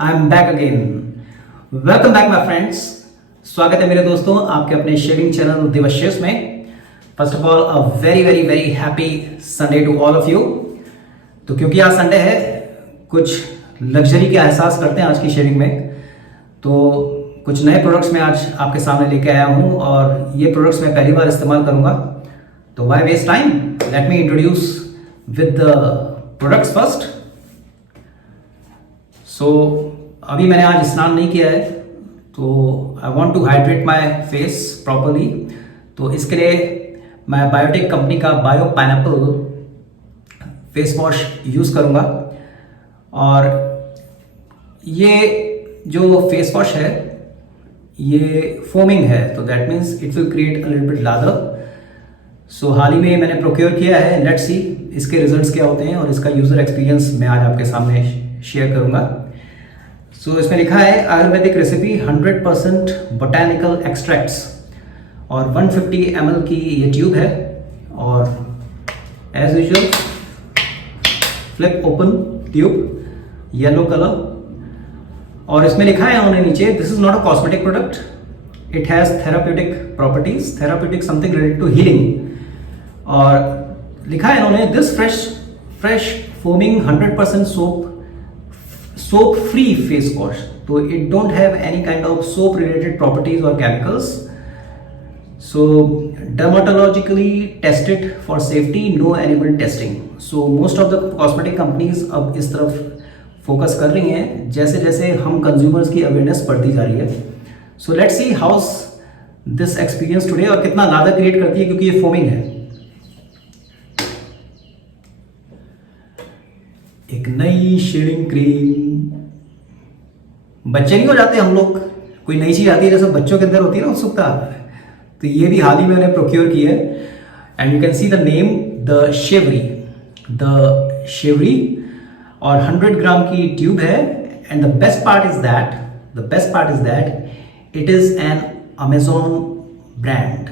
I am back again. Welcome back my friends. स्वागत है मेरे दोस्तों आपके अपने शेविंग चैनल दिवशेष में। First of all a very very very happy Sunday to all of you. तो क्योंकि आज संडे है, कुछ लग्जरी का एहसास करते हैं आज की शेविंग में। तो कुछ नए प्रोडक्ट्स मैं आज आपके सामने लेके आया हूँ और ये प्रोडक्ट्स मैं पहली बार इस्तेमाल करूँगा। तो why waste time, let me introduce with the products first. So अभी मैंने आज स्नान नहीं किया है, तो I want to hydrate my face properly. तो इसके लिए मैं बायोटिक कंपनी का bio pineapple face wash use करूँगा। और ये जो फेस वॉश है ये फोमिंग है, तो that means it will create a little bit lather. So हाल ही में मैंने प्रोक्योर किया है, लेट्स सी इसके रिजल्ट्स क्या होते हैं और इसका यूज़र एक्सपीरियंस मैं आज आपके सामने शेयर करूँगा। सो इसमें लिखा है आयुर्वेदिक रेसिपी 100% बोटानिकल एक्सट्रैक्ट्स और 150 ml की ये ट्यूब है। और as usual flip open tube, yellow colour. और इसमें लिखा है उन्होंने नीचे, this is not a cosmetic product, it has therapeutic properties, therapeutic something related to healing. और लिखा है इन्होंने this fresh foaming 100% soap free face wash. तो it don't have any kind of soap related properties और chemicals. So dermatologically tested for safety, no animal testing. So most of the cosmetic companies अब इस तरफ focus कर रही हैं जैसे जैसे हम कंज्यूमर्स की अवेयरनेस बढ़ती जा रही है। So let's see house this experience today, और कितना लादर क्रिएट करती है क्योंकि ये फोमिंग है। एक नई शेविंग क्रीम, बच्चे नहीं हो जाते हम लोग, कोई नई चीज आती है जैसे बच्चों के अंदर होती है ना उत्सुकता। तो ये भी हाल ही में मैंने प्रोक्योर की है and you can see the name the savoury. और 100 ग्राम की ट्यूब है। And the best part is that it is an Amazon brand.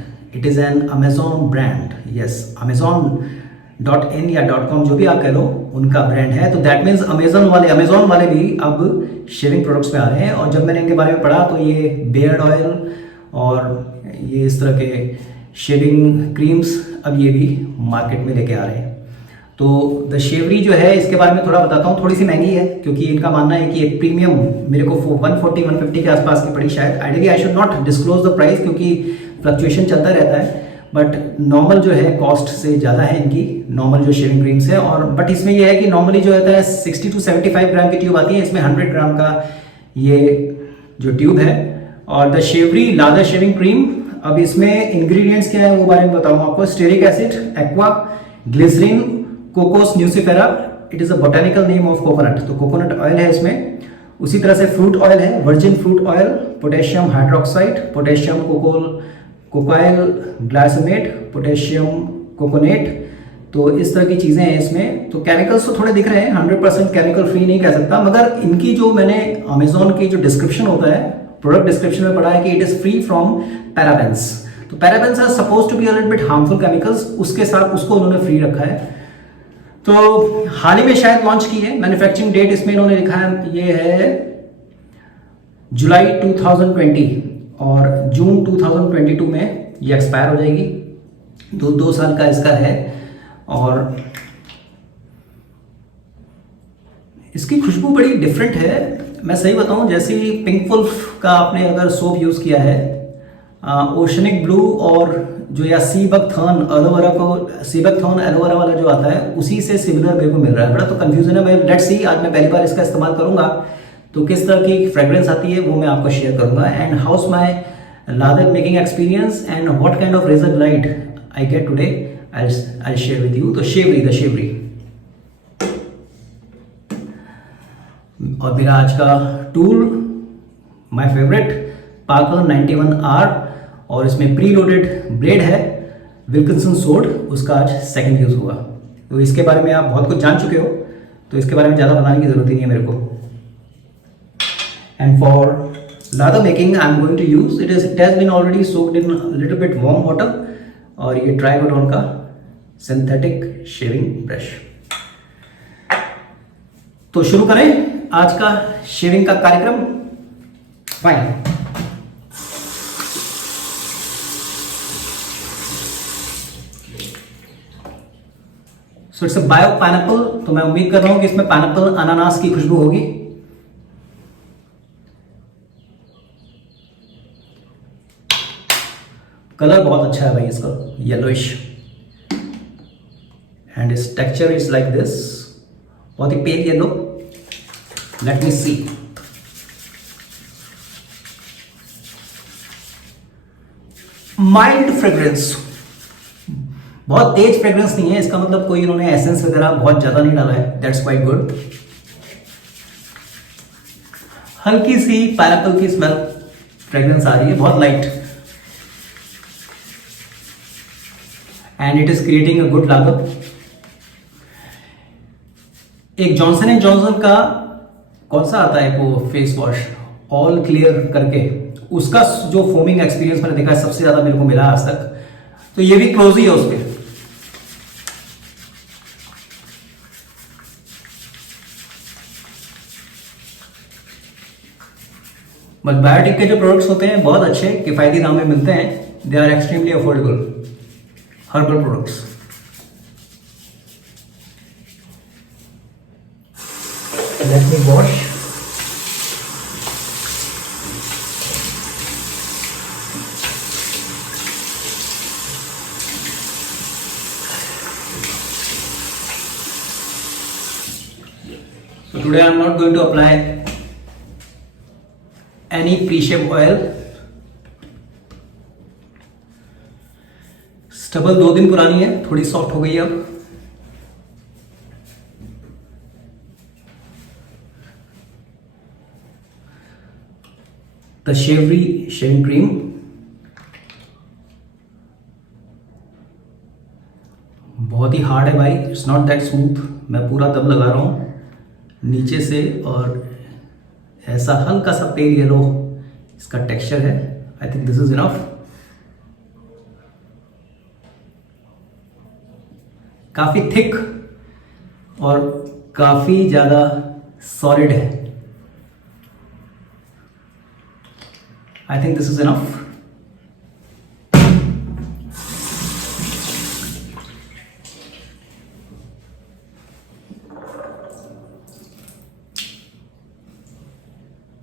Yes, amazon.in या .com जो भी आप कह लो, उनका ब्रांड है। तो दैट मीन्स अमेजॉन वाले भी अब शेविंग प्रोडक्ट्स में आ रहे हैं। और जब मैंने इनके बारे में पढ़ा तो ये बियर्ड ऑयल और ये इस तरह के शेविंग क्रीम्स अब ये भी मार्केट में लेके आ रहे हैं। तो द शेवरी जो है, इसके बारे में थोड़ा बताता हूँ। थोड़ी सी महंगी है क्योंकि इनका मानना है कि एक प्रीमियम मेरे को 140-150 के आसपास की पड़ी शायद। Ideally I should not disclose the price क्योंकि फ्लक्चुएशन चलता रहता है, बट नॉर्मल जो है कॉस्ट से ज़्यादा है इनकी नॉर्मल जो शेविंग क्रीम्स है। और बट इसमें ये है कि नॉर्मली जो होता है 60 to 75 ग्राम की ट्यूब आती है, इसमें 100 ग्राम का ये जो ट्यूब है। और the savoury lather shaving cream, अब इसमें इंग्रेडिएंट्स क्या है वो बारे में बताऊँ आपको। Stearic acid, aqua, glycerine, cocos nucifera, it is a botanical name of coconut. तो कोकोनट ऑयल है इसमें। उसी तरह से फ्रूट ऑयल है, virgin fruit oil, potassium hydroxide, potassium cocoyl glycinate, potassium cocoate. तो इस तरह की चीजें हैं इसमें। तो केमिकल्स तो थोड़े दिख रहे हैं, 100% केमिकल फ्री नहीं कह सकता, मगर इनकी जो मैंने अमेजोन की जो डिस्क्रिप्शन होता है, प्रोडक्ट डिस्क्रिप्शन में पढ़ा है कि it is free from parabens. तो parabens are suppose to be a little bit harmful chemicals, उसके साथ उसको उन्होंने फ्री रखा है। तो हाल ही में शायद लॉन्च की है। मैन्युफैक्चरिंग डेट इसमें इन्होंने लिखा है, ये है जुलाई 2020 और जून 2022 में ये एक्सपायर हो जाएगी। दो साल का इसका है। और इसकी खुशबू बड़ी डिफरेंट है, मैं सही बताऊं। जैसे पिंक वुल्फ का आपने अगर सोप यूज किया है, ओशनिक ब्लू और जो या सीबकथर्न एलोवेरा वाला जो आता है, उसी से सिमिलर मेरे को मिल रहा है। बड़ा तो कंफ्यूजन है। मैं लेट्स सी, आज मैं पहली बार इसका इस्तेमाल करूंगा तो किस तरह की फ्रेग्रेंस आती है वो मैं आपको शेयर करूंगा। And how's my lather making experience and what kind of razor light I get today, I share with you. तो शेवरी और मेरा आज का tool, my favourite Parker 91R, और इसमें प्री लोडेड ब्लेड है विल्किंसन सोड, उसका आज सेकंड यूज हुआ। तो इसके बारे में आप बहुत कुछ जान चुके हो, तो इसके बारे में ज़्यादा बताने की जरूरत ही नहीं है मेरे को। And for lather making I am going to use, it has been already soaked in little bit warm water. और ये ट्राइकोडॉन का सिंथेटिक शेविंग ब्रश। तो शुरू करें। आज का शेविंग का कार्यक्रम fine. So it's bio pineapple, तो मैं उम्मीद कर रहा हूं कि इसमें पाइनएप्पल अनानास की खुशबू होगी। कलर बहुत अच्छा है भाई इसका, येलोइश, एंड इस टेक्सचर इज लाइक दिस, बहुत ही पेल येलो। लेट मी सी। माइल्ड फ्रेग्रेंस, बहुत तेज फ्रेग्रेंस नहीं है, इसका मतलब कोई इन्होंने एसेंस वगैरह बहुत ज्यादा नहीं डाला है, दैट्स क्वाइट गुड। हल्की सी पाइनएप्पल की स्मेल फ्रेग्रेंस आ रही है, बहुत light, and it is creating a good lather. एक जॉनसन एंड जॉनसन का कौन सा आता है वो फेस वॉश, ऑल क्लियर करके, उसका जो फोमिंग एक्सपीरियंस मैंने देखा है सबसे ज्यादा मेरे को मिला आज तक, तो ये भी क्लोज ही है उसके। बट बायोटिक के जो प्रोडक्ट्स होते हैं बहुत अच्छे किफायती दाम में मिलते हैं, they are extremely affordable herbal products. Let me wash. So today I am not going to apply any pre-shave oil. Stubble 2 दिन पुरानी है, थोड़ी सॉफ्ट हो गई है अब। द शेवरी शेविंग क्रीम, बहुत ही हार्ड है भाई, इट्स नॉट दैट स्मूथ। मैं पूरा तब लगा रहा हूं नीचे से, और ऐसा हल्का सा पेल येलो इसका टेक्सचर है। I think this is enough. काफी थिक और काफी ज्यादा सॉलिड है। I think this is enough.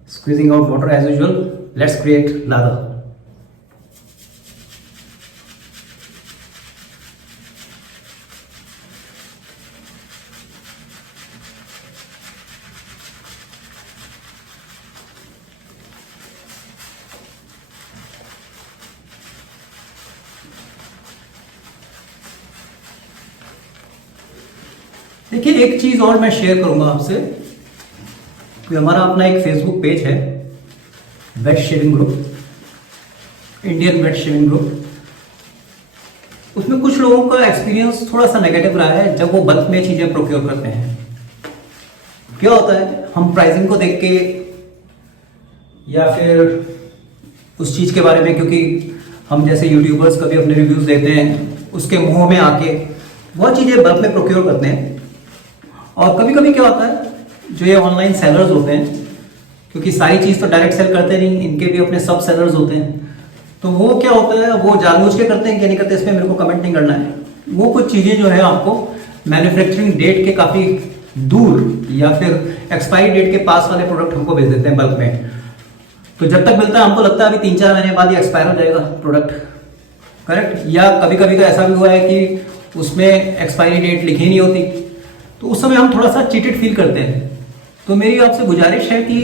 Squeezing out water as usual. Let's create lather. देखिए, एक चीज और मैं शेयर करूंगा आपसे कि हमारा अपना एक फेसबुक पेज है, wet shaving group, Indian wet shaving group. उसमें कुछ लोगों का एक्सपीरियंस थोड़ा सा नेगेटिव रहा है जब वो बल्क में चीजें प्रोक्योर करते हैं। क्या होता है, हम प्राइसिंग को देख के या फिर उस चीज के बारे में, क्योंकि हम जैसे यूट्यूबर्स कभी अपने रिव्यूज देते हैं, उसके मुंह में आके बहुत चीजें बल्क में प्रोक्योर करते हैं। और कभी कभी क्या होता है, जो ये ऑनलाइन सेलर्स होते हैं, क्योंकि सारी चीज तो डायरेक्ट सेल करते नहीं, इनके भी अपने सब सेलर्स होते हैं, तो वो क्या होता है, वो जानबूझ के करते हैं कि नहीं करते, इसमें मेरे को कमेंट नहीं करना है। वो कुछ चीजें जो है आपको मैन्युफैक्चरिंग डेट के काफी दूर या फिर एक्सपायरी डेट के पास वाले प्रोडक्ट हमको भेज देते हैं बल्क में। तो जब तक मिलता है हमको लगता है अभी 3-4 महीने बाद ही एक्सपायर हो जाएगा प्रोडक्ट, करेक्ट। या कभी कभी तो ऐसा भी हुआ है कि उसमें एक्सपायरी डेट लिखी नहीं होती, तो उस समय हम थोड़ा सा चीटेड फील करते हैं। तो मेरी आपसे गुजारिश है कि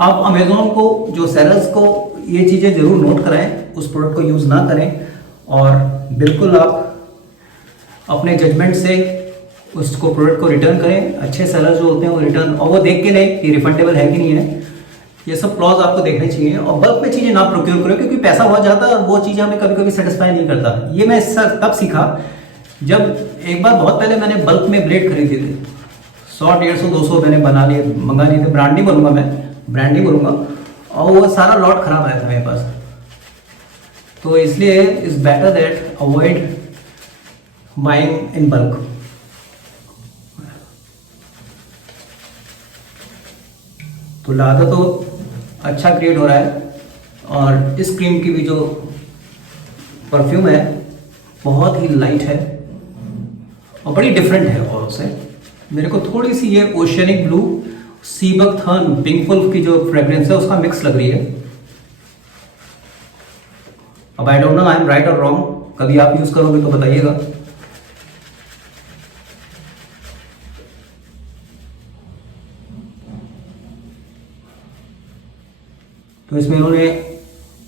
आप अमेजोन को, जो सेलर्स को, ये चीज़ें जरूर नोट कराएं, उस प्रोडक्ट को यूज़ ना करें, और बिल्कुल आप अपने जजमेंट से उसको प्रोडक्ट को रिटर्न करें। अच्छे सेलर जो होते हैं वो रिटर्न, और वो देख के लें कि रिफंडेबल है कि नहीं है, ये सब क्लॉज आपको देखने चाहिए। और बल्क में चीज़ें ना प्रोक्योर करें, क्योंकि पैसा बहुत जाता है और वो चीज़ हमें कभी कभी सेटिस्फाई नहीं करता। ये मैं तब सीखा जब एक बार बहुत पहले मैंने बल्क में ब्लेड खरीदे थे, 100, 150, 200 मैंने मंगा लिए थे। ब्रांड नहीं बोलूंगा मैं, ब्रांड नहीं बोलूंगा, और वो सारा लॉट खराब आया था मेरे पास। तो इसलिए is better that avoid buying in bulk. तो लाधा तो अच्छा क्रिएट हो रहा है। और इस क्रीम की भी जो परफ्यूम है बहुत ही लाइट है और बड़ी डिफरेंट है और से। मेरे को थोड़ी सी ये ओशियनिक ब्लू सीबकथर्न पिंक वुल्फ की जो फ्रेग्रेंस है उसका मिक्स लग रही है। अब I don't know I am right और रॉन्ग, कभी आप यूज करोगे तो बताइएगा। तो इसमें इन्होंने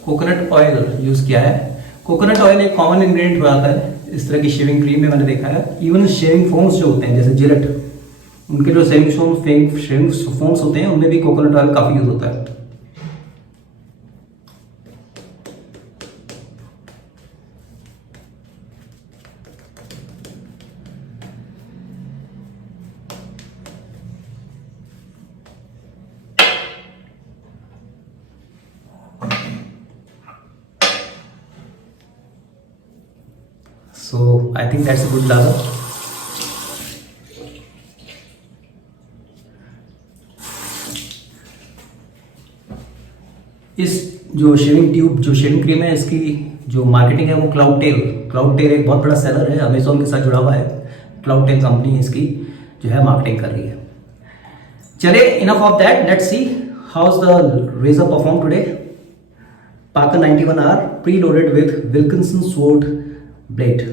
कोकोनट ऑयल यूज किया है। कोकोनट ऑयल एक कॉमन इंग्रेडिएंट हो जाता है इस तरह की शेविंग क्रीम में, मैंने देखा है। इवन शेविंग फोम्स जो होते हैं जैसे जिलेट, उनके जो शेविंग फोम्स होते हैं उनमें भी कोकोनट ऑयल काफी यूज होता है। So I think that's a good lather. इस जो शेविंग ट्यूब जो शेविंग क्रीम है इसकी जो मार्केटिंग है वो क्लाउड टेल एक बहुत बड़ा सेलर है, अमेजोन के साथ जुड़ा हुआ है। क्लाउड टेल कंपनी इसकी जो है मार्केटिंग कर रही है। चलिए enough of that, let's see how is the razor perform today. Parker 91R preloaded with Wilkinson sword blade.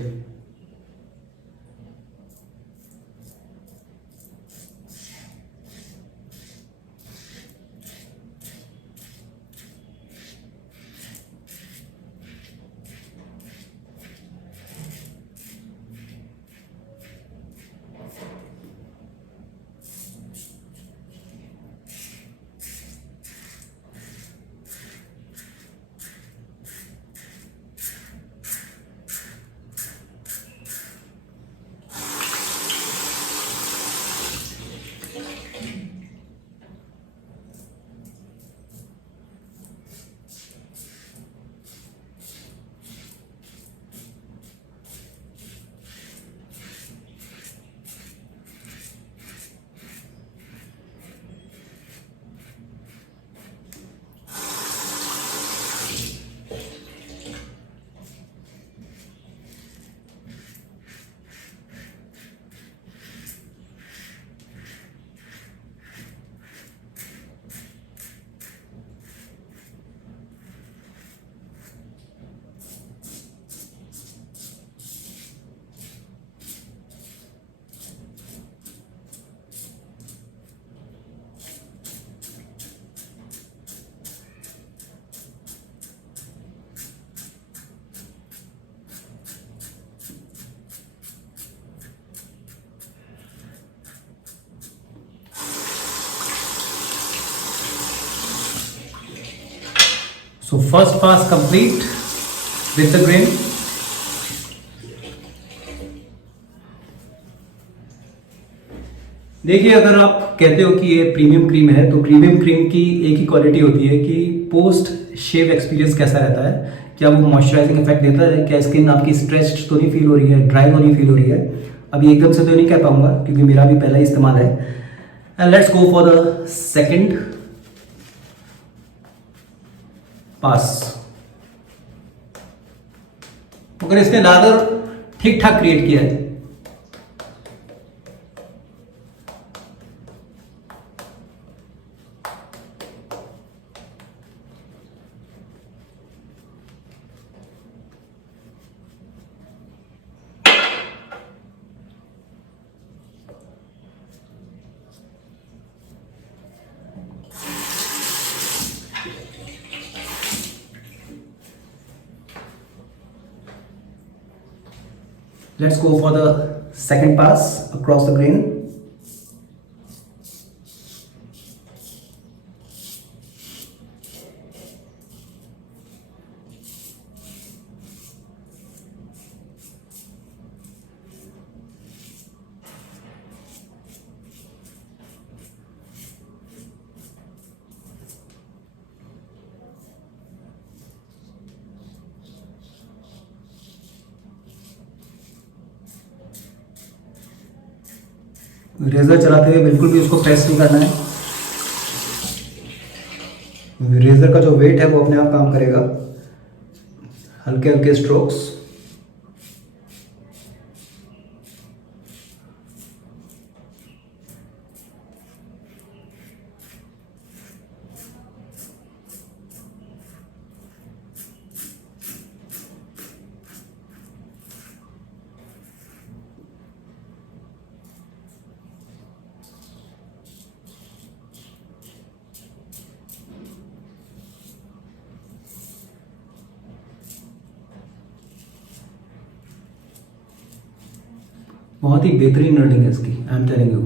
So first pass complete with the grain. देखिए, अगर आप कहते हो कि ये प्रीमियम क्रीम है तो प्रीमियम क्रीम की एक ही क्वालिटी होती है कि पोस्ट शेव एक्सपीरियंस कैसा रहता है, क्या वो मॉइस्चराइजिंग इफेक्ट देता है, क्या स्किन आपकी स्ट्रेच्ड तो नहीं फील हो रही है, ड्राई तो नहीं फील हो रही है। अभी एकदम से तो नहीं कह पाऊंगा क्योंकि मेरा भी पहला ही इस्तेमाल है। And let's go for the second पास। मगर इसने लादर ठीक ठाक क्रिएट किया है। Let's go for the second pass across the grain. Razor चलाते हुए बिल्कुल भी उसको प्रेस नहीं करना है। रेजर का जो वेट है वो अपने आप काम करेगा, हल्के हल्के स्ट्रोक्स। बहुत ही बेहतरीन अर्निंग है इसकी, I am telling you.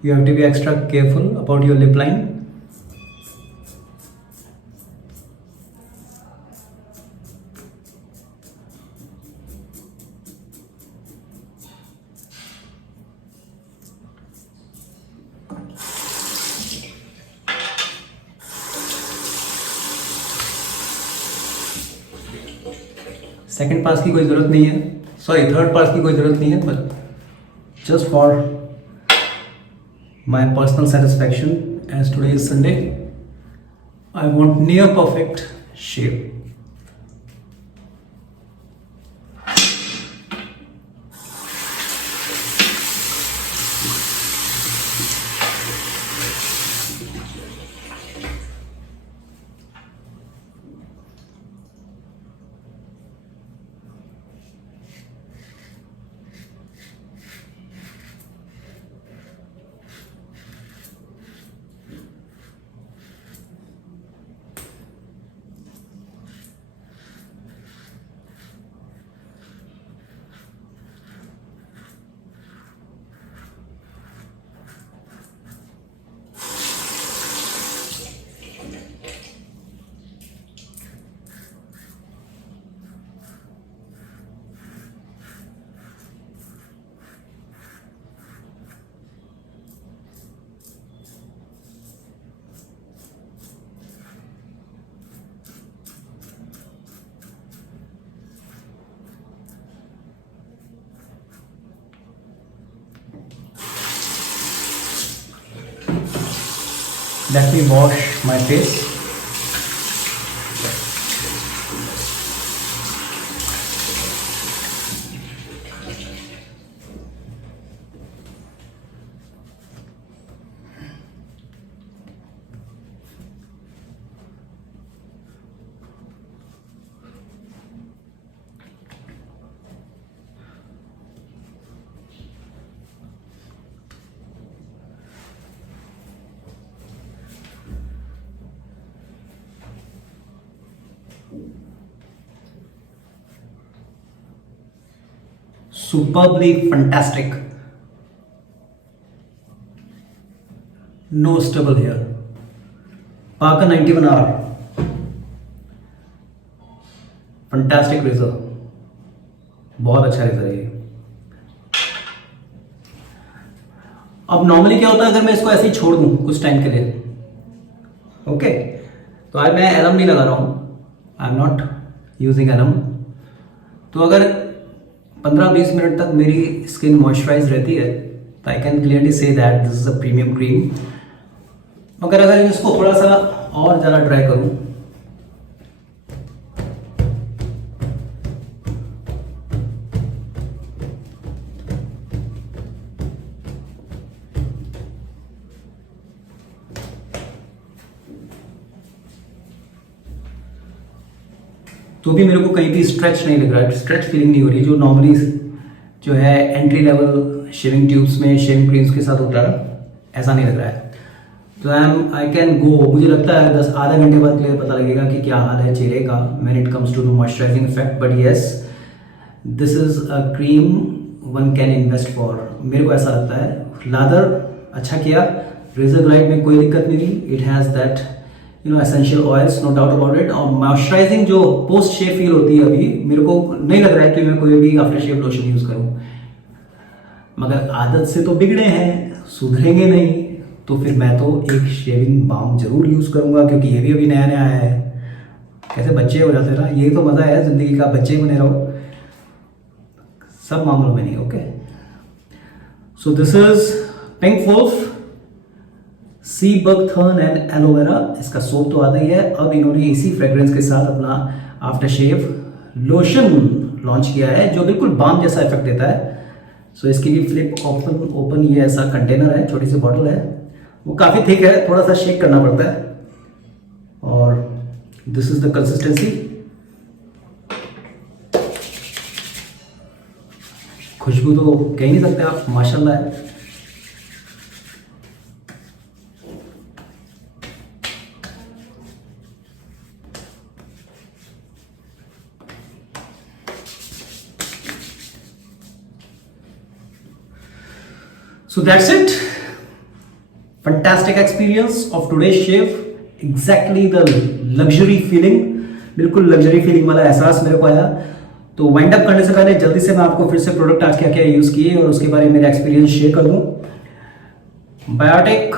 You have to be extra careful about your lip line. Second pass की कोई ज़रूरत नहीं है, सॉरी थर्ड पास की कोई ज़रूरत नहीं है, but just for my personal satisfaction as today is Sunday I want near perfect shape. Let me wash my face. Superbly fantastic. No stubble here. Parker 91R. Fantastic razor. बहुत अच्छा razor है ये। अब नॉर्मली क्या होता है अगर मैं इसको ऐसे ही छोड़ दूं कुछ टाइम के लिए, ओके, तो आज मैं एलम नहीं लगा रहा हूं, I am not using alum. तो अगर 15-20 मिनट तक मेरी स्किन मॉइस्चराइज रहती है तो I can clearly say that this is a premium cream. मगर अगर इसको थोड़ा सा और ज़्यादा ड्राई करूं, तो भी मेरे को कहीं भी स्ट्रेच नहीं लग रहा है, स्ट्रेच फीलिंग नहीं हो रही जो नॉर्मली जो है एंट्री लेवल शेविंग ट्यूब्स में शेविंग क्रीम्स के साथ होता है, ऐसा नहीं लग रहा है। तो आई कैन गो, मुझे लगता है 10 आधा घंटे बाद क्लियर पता लगेगा कि क्या हाल है चेहरे का when it comes to the moisturising effect. But yes, this is a cream one can invest for, मेरे को ऐसा लगता है। लादर अच्छा किया, रेजर ग्लाइड में कोई दिक्कत नहीं थी, it has that essential oils, no doubt about it. और मॉइस्चराइजिंग जो पोस्ट शेव फील होती है अभी, मेरे को नहीं लग रहा है कि मैं कोई भी आफ्टर शेव लोशन यूज करूं। मगर आदत से तो बिगड़े हैं, सुधरेंगे नहीं, तो फिर मैं तो एक शेविंग बाम जरूर यूज़ करूँगा, क्योंकि ये भी अभी नया नया है। कैसे बच्चे हो जाते हैं ना, ये तो मज़ा है ज़िंदगी का, बच्चे बने रहो, सब मामलों में नहीं। Okay, so this is pink wolf sea buckthorn and aloe vera. इसका सोप तो आता ही है, अब इन्होंने इसी फ्रेग्रेंस के साथ अपना आफ्टर शेव लोशन लॉन्च किया है जो बिल्कुल बाम जैसा इफेक्ट देता है। सो इसकी भी फ्लिप ओपन ये ऐसा कंटेनर है, छोटी सी बॉटल है, वो काफ़ी थिक है, थोड़ा सा शेक करना पड़ता है। और दिस इज द कंसिस्टेंसी। खुशबू तो कह नहीं सकते आप, माशाल्लाह है। So that's it. Fantastic experience of today's shave. Exactly the luxury feeling. बिल्कुल लग्जरी फीलिंग वाला एहसास मेरे को आया। तो वाइंड अप करने से पहले जल्दी से मैं आपको फिर से प्रोडक्ट आज क्या क्या यूज़ किए और उसके बारे में मेरा एक्सपीरियंस शेयर कर दूँ। बायोटेक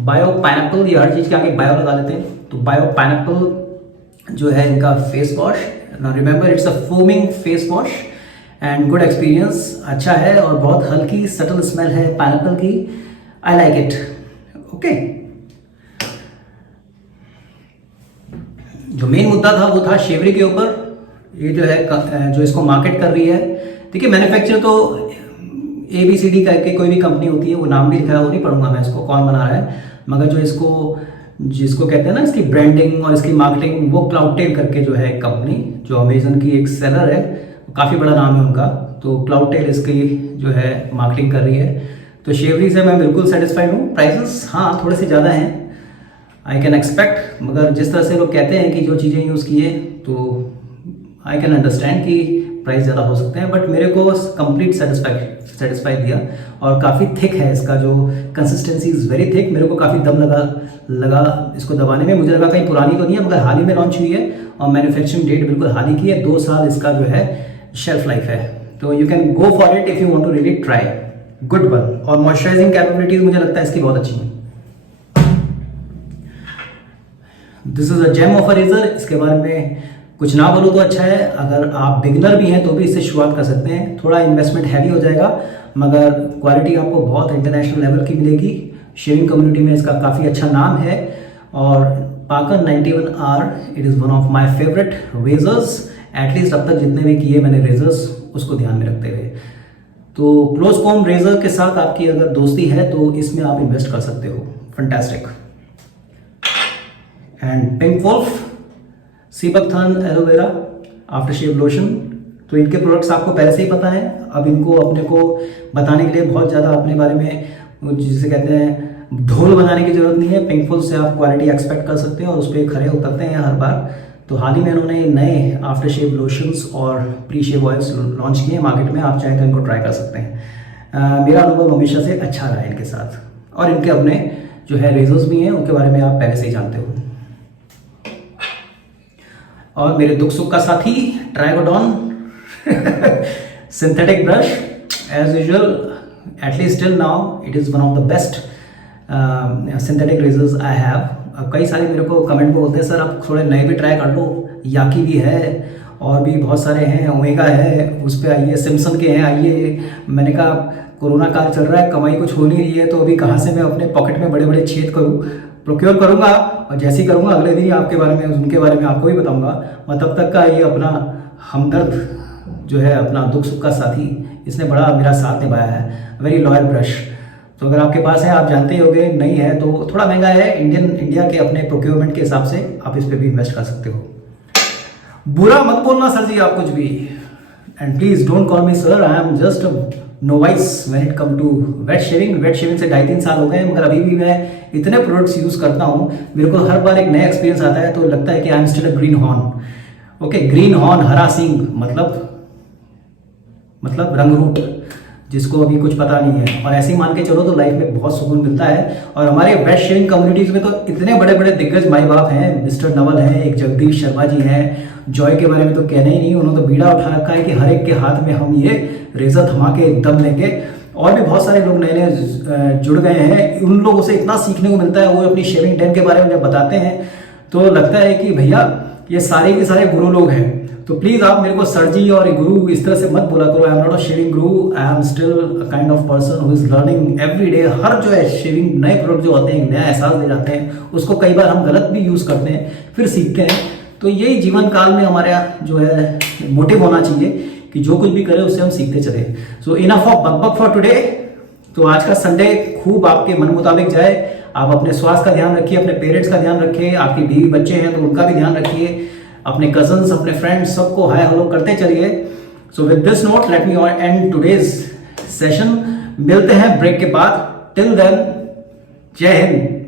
बायो पाइनएप्पल, ये हर चीज़ के आगे बायो लगा देते हैं, तो बायो पाइनएप्पल जो है इनका face wash, remember it's a foaming face wash and good experience, अच्छा है और बहुत हल्की सटल स्मेल है पाइनएप्पल की, आई लाइक इट। ओके, जो मेन मुद्दा था वो था शेवरी के ऊपर। ये जो है जो इसको मार्केट कर रही है, देखिए मैन्युफैक्चर तो ABCD करके कोई भी कंपनी होती है, वो नाम भी लिखा है, वो नहीं पढ़ूंगा मैं इसको कौन बना रहा है, मगर जो जिसको कहते हैं ना इसकी ब्रांडिंग और इसकी मार्केटिंग, वो क्लाउडटेल करके जो है कंपनी, जो अमेजन की एक सेलर है, काफ़ी बड़ा नाम है उनका, तो क्लाउडटेल इसकी जो है मार्केटिंग कर रही है। तो शेवरी से मैं बिल्कुल सेटिस्फाइड हूँ। प्राइसेस हाँ थोड़े से ज़्यादा हैं, आई कैन एक्सपेक्ट, मगर जिस तरह से लोग कहते हैं कि जो चीज़ें यूज़ किए, तो आई कैन अंडरस्टैंड कि प्राइस ज़्यादा हो सकते हैं, बट मेरे को कंप्लीट सेटिस्फाई दिया। और काफ़ी थिक है, इसका जो कंसिस्टेंसी इज़ वेरी थिक, मेरे को काफ़ी दम लगा इसको दबाने में। मुझे लगा कहीं पुरानी तो नहीं है, मगर हाल ही में लॉन्च हुई है और मैन्युफैक्चरिंग डेट बिल्कुल हाल ही की है, 2 साल इसका जो है शेल्फ लाइफ है। तो you can go for it if you want to really try, good one. और मॉइस्चराइजिंग कैपेबिलिटीज मुझे लगता है इसकी बहुत अच्छी है। This is a gem of a razor, इसके बारे में कुछ ना बोलूँ तो अच्छा है। अगर आप बिगिनर भी हैं तो भी इससे शुरुआत कर सकते हैं, थोड़ा इन्वेस्टमेंट हैवी हो जाएगा, मगर क्वालिटी आपको बहुत इंटरनेशनल लेवल की मिलेगी। शेविंग कम्युनिटी में इसका काफ़ी अच्छा नाम है। और Parker 91R, it is one of my favourite razors, at least अब तक जितने भी किए मैंने रेजर्स, उसको ध्यान में रखते हुए। तो क्लोज कॉम रेजर के साथ आपकी अगर दोस्ती है तो इसमें आप इन्वेस्ट कर सकते हो। Fantastic. And pink wolf sea buckthorn aloe vera after shave lotion, तो इनके प्रोडक्ट्स आपको पहले से ही पता है, अब इनको अपने को बताने के लिए बहुत ज़्यादा अपने बारे में जिसे कहते हैं ढोल बजाने की जरूरत नहीं है। पिंक वुल्फ से आप क्वालिटी एक्सपेक्ट कर सकते हैं और उस पर खड़े उतरते हैं हर बार। तो हाल ही में उन्होंने नए आफ्टर शेव लोशंस और प्री शेव ऑयल्स लॉन्च किए हैं मार्केट में, आप चाहें तो इनको ट्राई कर सकते हैं। मेरा अनुभव हमेशा से अच्छा रहा है इनके साथ, और इनके अपने जो है रेजर्स भी हैं, उनके बारे में आप पहले से ही जानते हो। और मेरे दुख सुख का साथी ट्राइगोडॉन synthetic brush, as usual, at least till now it is one of the best synthetic razors I have. अब कई सारे मेरे को कमेंट में बोलते हैं सर आप थोड़े नए भी ट्राई कर लो, याकी भी है और भी बहुत सारे हैं, ओमेगा है, उस पर आइए, सिम्सन के हैं आइए। मैंने कहा कोरोना काल चल रहा है, कमाई कुछ हो नहीं रही है, तो अभी कहाँ से मैं अपने पॉकेट में बड़े बड़े छेद करूँ। प्रोक्योर करूँगा और जैसे ही करूँगा अगले दिन ही आपके बारे में, उनके बारे में आपको भी बताऊँगा। और तब तक का ये अपना हमदर्द जो है, अपना दुख सुख का साथी, इसने बड़ा मेरा साथ निभाया है। Very loyal brush. तो अगर आपके पास है, आप जानते ही होंगे, नहीं है तो थोड़ा महंगा है, इंडिया के अपने प्रोक्योरमेंट के हिसाब से आप इस पर भी इन्वेस्ट कर सकते हो। बुरा मत बोलना सर जी आप कुछ भी, and please don't call me sir, I am just novice when it come to wet shaving. Wet shaving से 2.5-3 साल हो गए, मगर अभी भी मैं इतने प्रोडक्ट्स यूज करता हूँ, मेरे को हर बार एक नया एक्सपीरियंस आता है, तो लगता है कि आई am still a green horn. Okay, green horn, हरा सिंह, मतलब रंगरूट, जिसको अभी कुछ पता नहीं है। और ऐसे ही मान के चलो तो लाइफ में बहुत सुकून मिलता है। और हमारे वेट शेविंग कम्युनिटीज में तो इतने बड़े बड़े दिग्गज माई बाप हैं, मिस्टर नवल हैं, एक जगदीश शर्मा जी हैं, जॉय के बारे में तो कहना ही नहीं, उन्होंने तो बीड़ा उठा रखा है कि हर एक के हाथ में हम ये रेजर थमा के दम लेंगे और भी बहुत सारे लोग नए नए जुड़ गए हैं, उन लोगों से इतना सीखने को मिलता है। वो अपनी शेविंग डन के बारे में जब बताते हैं तो लगता है कि भैया ये सारे के सारे गुरु लोग हैं। तो प्लीज आप मेरे को सर जी और गुरु इस तरह से मत बोला करो। I am not a shaving guru, I am still a kind of person who is learning every day. हर जो है शेविंग नए प्रोडक्ट जो होते हैं, नया एहसास दे जाते हैं, उसको कई बार हम गलत भी यूज करते हैं, फिर सीखते हैं। तो यही जीवन काल में हमारा जो है मोटिव होना चाहिए कि जो कुछ भी करें उससे हम सीखते चले। सो इनफ ऑफ बकबक फॉर टुडे। तो आज का संडे खूब आपके मन मुताबिक जाए। आप अपने स्वास्थ्य का ध्यान रखिए, अपने पेरेंट्स का ध्यान रखिए, आपकी बीवी बच्चे हैं तो उनका भी ध्यान रखिए, अपने कजन्स, अपने फ्रेंड्स सबको हाय हेलो करते चलिए। So with this note let me and today's session. मिलते हैं ब्रेक के बाद। टिल देन, जय हिंद।